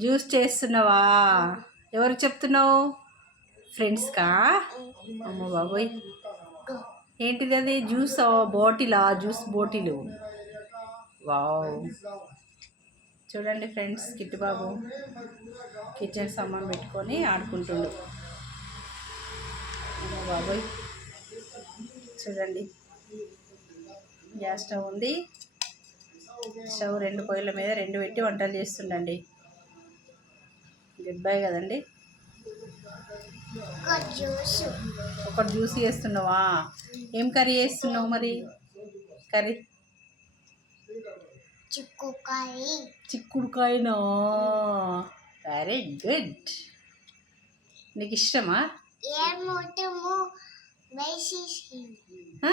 Juice చేస్తున్నావా? ఎవరు చెప్తున్నావు? ఫ్రెండ్స్కా? అమ్మ బాబోయ్. ఏంటిది అది? జ్యూస్? బాటిలా? Juice bottle? వావ్. చూడండి ఫ్రెండ్స్ కిట్టుబాబు కిచెన్ సామాన్ పెట్టుకొని ఆడుకుంటుండు. అమ్మ బాబోయ్. చూడండి. గ్యాస్ స్టవ్ ఉంది. స్టవ్ రెండు పొయ్యిల మీద రెండు పెట్టి వంటలు చేస్తుండండి. గుడ్ బై కదండి. ఒక జ్యూస్ చేస్తున్నావా? ఏం కర్రీ చేస్తున్నావు మరి? కర్రీ? చిక్కుకాయ చిక్కుడుకాయనా? వెరీ గుడ్ నీకు ఇష్టమా? ఆ?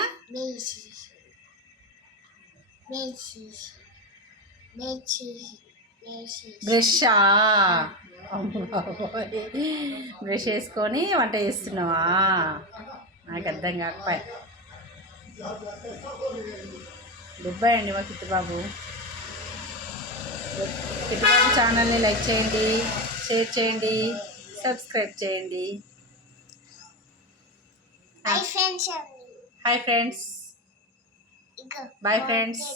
బ్రషా బ్రష్ వేసుకొని వంట చేస్తున్నావా? నాకు అర్థం కాకపోయి. దుబ్బాయి అండి మా కిట్టుబాబు. కిట్టుబాబు ఛానల్ని లైక్ చేయండి షేర్ చేయండి సబ్స్క్రైబ్ చేయండి. Hi friends bye friends